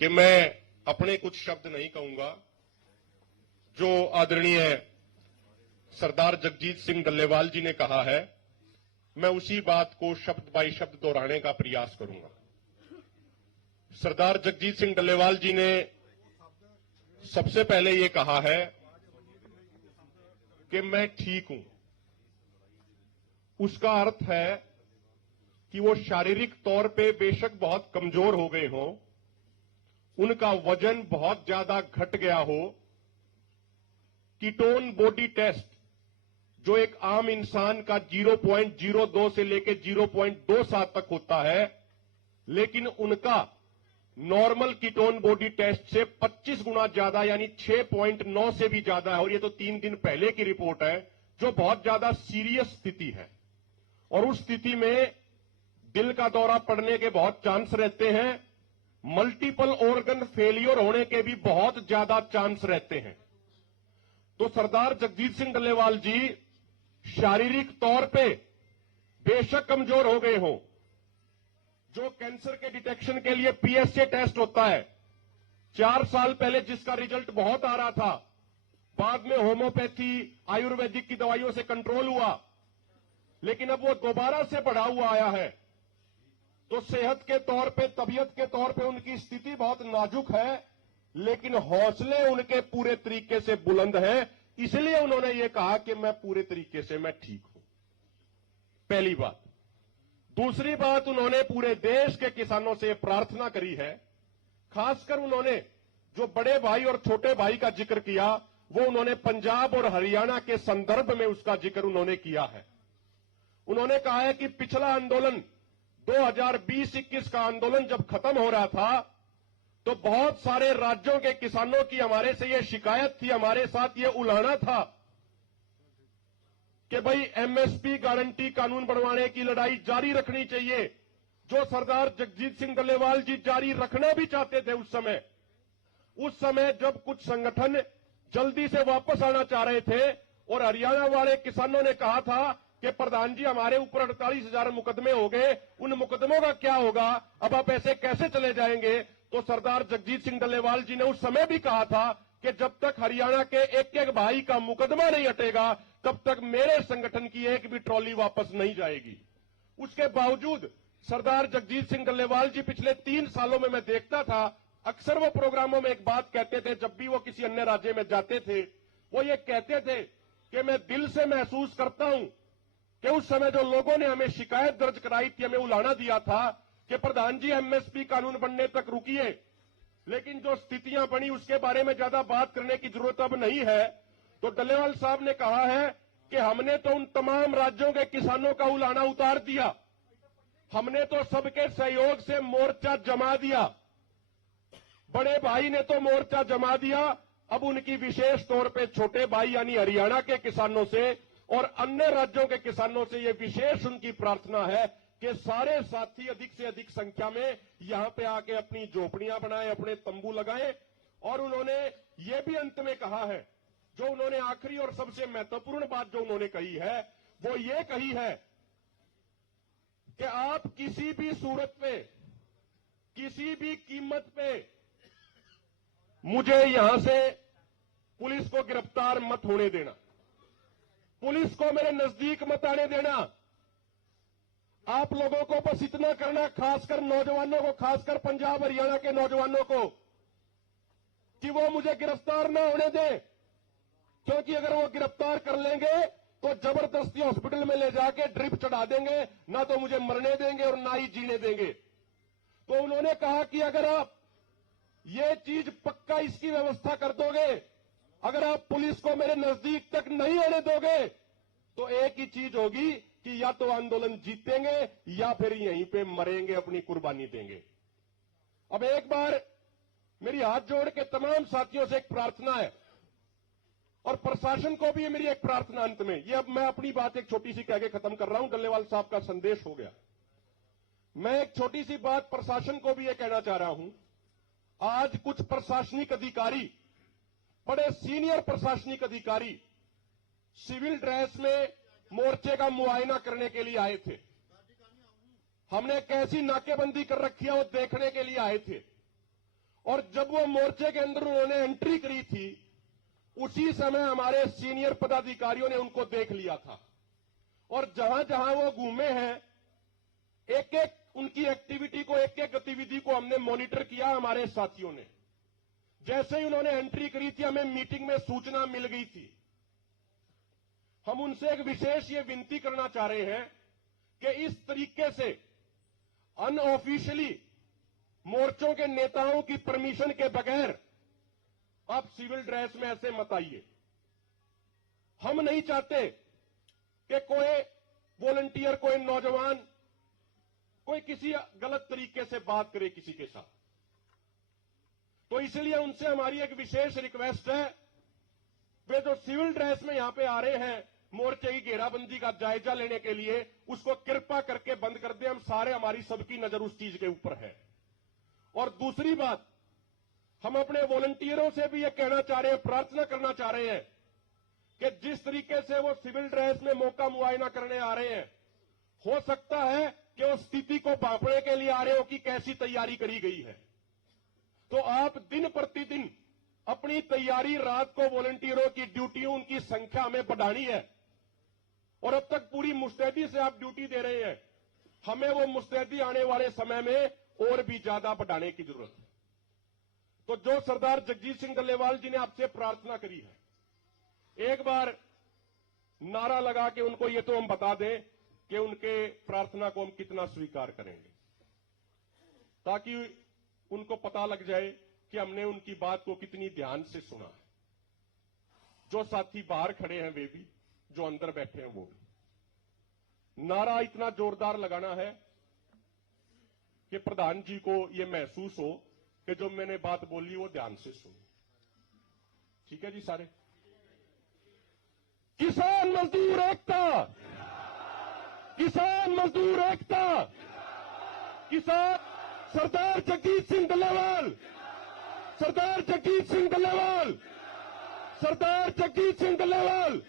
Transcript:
कि मैं अपने कुछ शब्द नहीं कहूंगा। जो आदरणीय सरदार जगजीत सिंह डल्लेवाल जी ने कहा है, मैं उसी बात को शब्द बाई शब्द दोहराने का प्रयास करूंगा। सरदार जगजीत सिंह डल्लेवाल जी ने सबसे पहले ये कहा है कि मैं ठीक हूं। उसका अर्थ है कि वो शारीरिक तौर पे बेशक बहुत कमजोर हो गए हों, उनका वजन बहुत ज्यादा घट गया हो, कीटोन बॉडी टेस्ट जो एक आम इंसान का 0.02 से लेकर 0.27 तक होता है, लेकिन उनका नॉर्मल कीटोन बॉडी टेस्ट से 25 गुना ज्यादा यानी 6.9 से भी ज्यादा है। और ये तो 3 दिन पहले की रिपोर्ट है, जो बहुत ज्यादा सीरियस स्थिति है। और उस स्थिति में दिल का दौरा पड़ने के बहुत चांस रहते हैं, मल्टीपल ऑर्गन फेलियर होने के भी बहुत ज्यादा चांस रहते हैं। तो सरदार जगजीत सिंह डल्लेवाल जी शारीरिक तौर पे बेशक कमजोर हो गए हों। जो कैंसर के डिटेक्शन के लिए पीएसए टेस्ट होता है, 4 साल पहले जिसका रिजल्ट बहुत आ रहा था, बाद में होम्योपैथी आयुर्वेदिक की दवाइयों से कंट्रोल हुआ, लेकिन अब वो दोबारा से बढ़ा हुआ आया है। तो सेहत के तौर पे, तबीयत के तौर पे उनकी स्थिति बहुत नाजुक है, लेकिन हौसले उनके पूरे तरीके से बुलंद हैं। इसलिए उन्होंने ये कहा कि मैं पूरे तरीके से मैं ठीक हूं। पहली बात। दूसरी बात, उन्होंने पूरे देश के किसानों से प्रार्थना करी है। खासकर उन्होंने जो बड़े भाई और छोटे भाई का जिक्र किया, वो उन्होंने पंजाब और हरियाणा के संदर्भ में उसका जिक्र उन्होंने किया है। उन्होंने कहा है कि पिछला आंदोलन 2020-21 का आंदोलन जब खत्म हो रहा था, तो बहुत सारे राज्यों के किसानों की हमारे से ये शिकायत थी, हमारे साथ ये उलाहना था कि भाई एमएसपी गारंटी कानून बनवाने की लड़ाई जारी रखनी चाहिए, जो सरदार जगजीत सिंह डल्लेवाल जी जारी रखना भी चाहते थे उस समय जब कुछ संगठन जल्दी से वापस आना चाह रहे थे और हरियाणा वाले किसानों ने कहा था कि प्रधान जी हमारे ऊपर 48,000 मुकदमे हो गए, उन मुकदमों का क्या होगा, अब आप ऐसे कैसे चले जाएंगे। तो सरदार जगजीत सिंह डल्लेवाल जी ने उस समय भी कहा था कि जब तक हरियाणा के एक एक भाई का मुकदमा नहीं हटेगा, तब तक मेरे संगठन की एक भी ट्रॉली वापस नहीं जाएगी। उसके बावजूद सरदार जगजीत सिंह डल्लेवाल जी पिछले 3 सालों में मैं देखता था, अक्सर वो प्रोग्रामों में एक बात कहते थे, जब भी वो किसी अन्य राज्य में जाते थे, वो ये कहते थे कि मैं दिल से महसूस करता हूं कि उस समय जो लोगों ने हमें शिकायत दर्ज कराई थी, हमें उलाहना दिया था कि प्रधान जी एमएसपी कानून बनने तक रुकिए, लेकिन जो स्थितियां बनी उसके बारे में ज्यादा बात करने की जरूरत अब नहीं है। तो डल्लेवाल साहब ने कहा है कि हमने तो उन तमाम राज्यों के किसानों का उलाहना उतार दिया, हमने तो सबके सहयोग से मोर्चा जमा दिया, बड़े भाई ने तो मोर्चा जमा दिया। अब उनकी विशेष तौर पे छोटे भाई यानी हरियाणा के किसानों से और अन्य राज्यों के किसानों से ये विशेष उनकी प्रार्थना है कि सारे साथी अधिक से अधिक संख्या में यहां पे आके अपनी झोपड़ियां बनाएं, अपने तंबू लगाएं। और उन्होंने ये भी अंत में कहा है, जो उन्होंने आखिरी और सबसे महत्वपूर्ण बात जो उन्होंने कही है, वो ये कही है कि आप किसी भी सूरत पे, किसी भी कीमत पे मुझे यहां से पुलिस को गिरफ्तार मत होने देना, पुलिस को मेरे नजदीक मत आने देना। आप लोगों को बस इतना करना, खासकर नौजवानों को, खासकर पंजाब हरियाणा के नौजवानों को, कि वो मुझे गिरफ्तार ना होने दें, क्योंकि अगर वो गिरफ्तार कर लेंगे तो जबरदस्ती हॉस्पिटल में ले जाके ड्रिप चढ़ा देंगे, ना तो मुझे मरने देंगे और ना ही जीने देंगे। तो उन्होंने कहा कि अगर आप ये चीज पक्का इसकी व्यवस्था कर दोगे, अगर आप पुलिस को मेरे नजदीक तक नहीं आने दोगे, तो एक ही चीज होगी कि या तो आंदोलन जीतेंगे या फिर यहीं पे मरेंगे, अपनी कुर्बानी देंगे। अब एक बार मेरी हाथ जोड़ के तमाम साथियों से एक प्रार्थना है, और प्रशासन को भी मेरी एक प्रार्थना अंत में। ये अब मैं अपनी बात एक छोटी सी कह के खत्म कर रहा हूं, डल्लेवाल साहब का संदेश हो गया। मैं एक छोटी सी बात प्रशासन को भी ये कहना चाह रहा हूं। आज कुछ प्रशासनिक अधिकारी, बड़े सीनियर प्रशासनिक अधिकारी सिविल ड्रेस में मोर्चे का मुआयना करने के लिए आए थे। हमने कैसी नाकेबंदी कर रखी है वो देखने के लिए आए थे। और जब वो मोर्चे के अंदर उन्होंने एंट्री करी थी, उसी समय हमारे सीनियर पदाधिकारियों ने उनको देख लिया था और जहां जहां वो घूमे हैं, एक एक उनकी एक्टिविटी को, एक एक गतिविधि को हमने मॉनिटर किया हमारे साथियों ने। जैसे ही उन्होंने एंट्री करी थी, हमें मीटिंग में सूचना मिल गई थी। हम उनसे एक विशेष ये विनती करना चाह रहे हैं कि इस तरीके से अनऑफिशियली मोर्चों के नेताओं की परमिशन के बगैर आप सिविल ड्रेस में ऐसे मत आइए। हम नहीं चाहते कि कोई वॉलंटियर, कोई नौजवान, कोई किसी गलत तरीके से बात करे किसी के साथ। तो इसलिए उनसे हमारी एक विशेष रिक्वेस्ट है, वे जो सिविल ड्रेस में यहां पे आ रहे हैं मोर्चे की घेराबंदी का जायजा लेने के लिए, उसको कृपा करके बंद कर दें। हम सारे, हमारी सबकी नजर उस चीज के ऊपर है। और दूसरी बात, हम अपने वॉलंटियरों से भी यह कहना चाह रहे हैं, प्रार्थना करना चाह रहे हैं कि जिस तरीके से वो सिविल ड्रेस में मौका मुआयना करने आ रहे हैं, हो सकता है कि वो स्थिति को भांपने के लिए आ रहे हो कि कैसी तैयारी करी गई है। तो आप दिन प्रतिदिन अपनी तैयारी, रात को वॉलंटियरों की ड्यूटियों, उनकी संख्या हमें बढ़ानी है। और अब तक पूरी मुस्तैदी से आप ड्यूटी दे रहे हैं, हमें वो मुस्तैदी आने वाले समय में और भी ज्यादा बढ़ाने की जरूरत है। तो जो सरदार जगजीत सिंह डल्लेवाल जी ने आपसे प्रार्थना करी है, एक बार नारा लगा के उनको ये तो हम बता दें कि उनके प्रार्थना को हम कितना स्वीकार करेंगे, ताकि उनको पता लग जाए कि हमने उनकी बात को कितनी ध्यान से सुना है। जो साथी बाहर खड़े हैं वे भी, जो अंदर बैठे हैं वो भी। नारा इतना जोरदार लगाना है कि प्रधान जी को यह महसूस हो कि जो मैंने बात बोली वो ध्यान से सुनी। ठीक है जी सारे? किसान मजदूर एकता, किसान मजदूर एकता, किसान सरदार जगजीत सिंह डल्लेवाल, सरदार जगजीत सिंह डल्लेवाल, सरदार जगजीत सिंह डल्लेवाल।